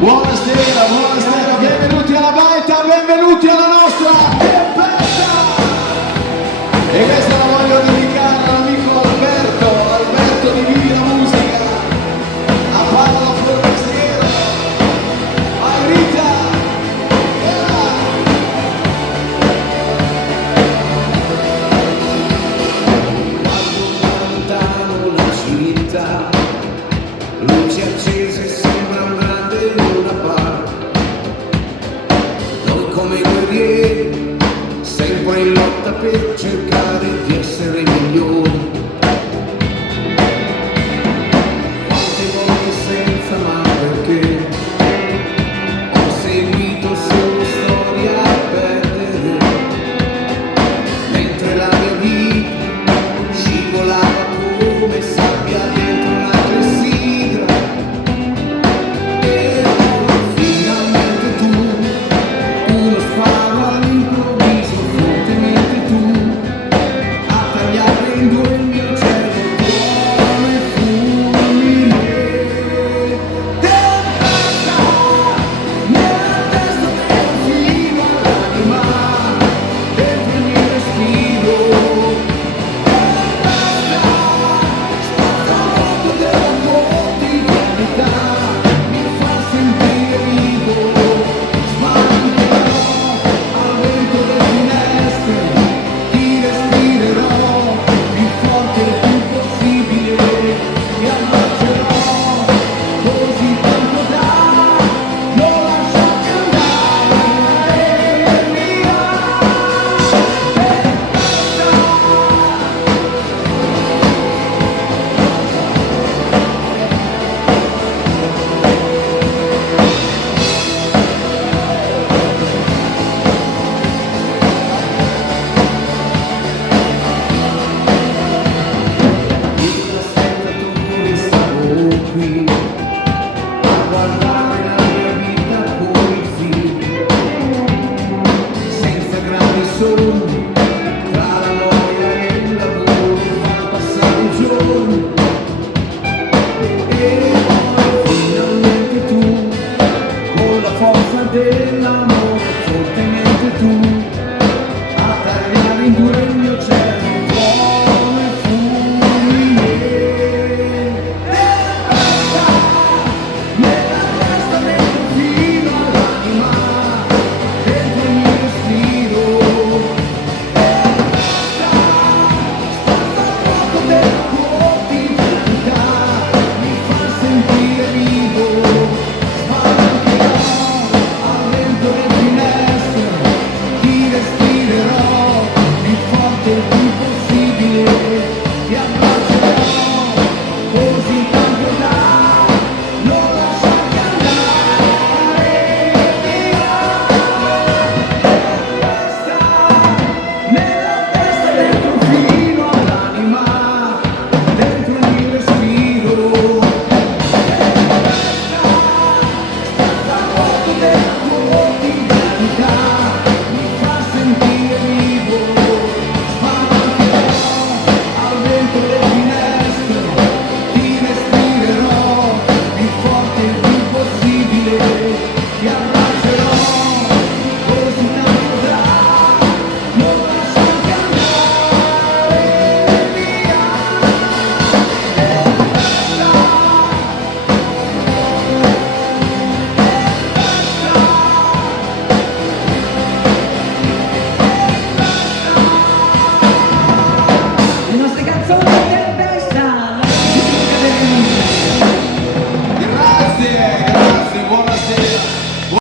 Buonasera, buonasera, benvenuti alla baita, benvenuti alla nostra tempesta! E questa la voglio dedicare all'amico Alberto di Vivi la Musica, a Paolo Forestiero, a Rita, lontano la città, luci accese sembra un grande luna park. Noi come guerrieri, sempre in lotta per cercare di essere migliori. Quante volte senza ma perché ho seguito solo storie a perdere, mentre la mia vita scivolava come sabbia dentro una clessidra. E finalmente tu, uno sparo all'improvviso, fortemente tu, a tagliare in due il mio cervello come fulmine. Tempesta, nella testa te fino all'anima, dentro il mio respiro. Spazzato della quotidianità, mi fa sentire vivo, smancherò al vento delle finestre, ti respirerò più forte il più possibile, ti abbraccerò così tanto da non lasciarti andare via. Stavo qui a guardare